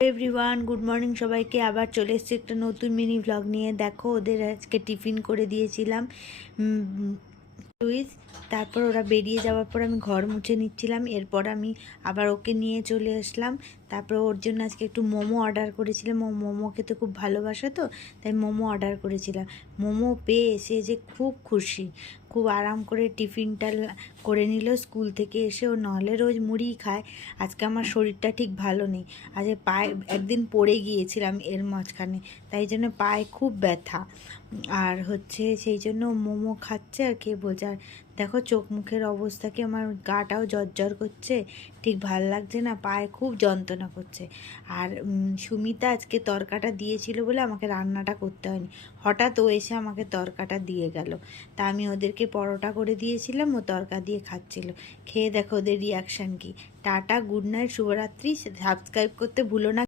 Everyone, good morning সবাইকে। আবার চলে এসেছি একটা নতুন মিনি ভ্লগ নিয়ে। দেখো, ওদের আজকে টিফিন করে দিয়েছিলাম সুইস। তারপর ওরা বেরিয়ে যাওয়ার পর আমি ঘর মুছে নিচ্ছিলাম। এরপর আমি আবার ওকে নিয়ে চলে আসলাম। তারপর ওর জন্য আজকে একটু মোমো অর্ডার করেছিলাম। ও মোমো খেতে খুব ভালোবাসে, তো তাই মোমো অর্ডার করেছিলাম। মোমো পেয়ে এসে যে খুব খুশি, খুব আরাম করে টিফিনটা করে নিল স্কুল থেকে এসে। ও নাহলে রোজ মুড়ি খায়। আজকে আমার শরীরটা ঠিক ভালো নেই। আজ পায়ে একদিন পড়ে গিয়েছিলাম এর মাঝখানে, তাই জন্য পায়ে খুব ব্যথা। আর সেই জন্য মোমো খাচ্ছে আর কে বলছে। আর দেখো চোখ মুখের অবস্থা কি, আমার গাটাও জ্বর করছে, ঠিক ভাল লাগছে না, পায়ে খুব যন্ত্রণা করছে। আর সুমিতা আজকে তরকাটা দিয়েছিল বলে আমাকে রান্নাটা করতে হয়নি। হঠাৎ ও এসে আমাকে তরকাটা দিয়ে গেল। তা আমি ওদেরকে পরোটা করে দিয়েছিলাম, ও তরকা দিয়ে খাচ্ছিল। খেয়ে দেখো ওদের রিয়াকশান কি। টাটা, গুড নাইট, শুভরাত্রি। সাবস্ক্রাইব করতে ভুলো না।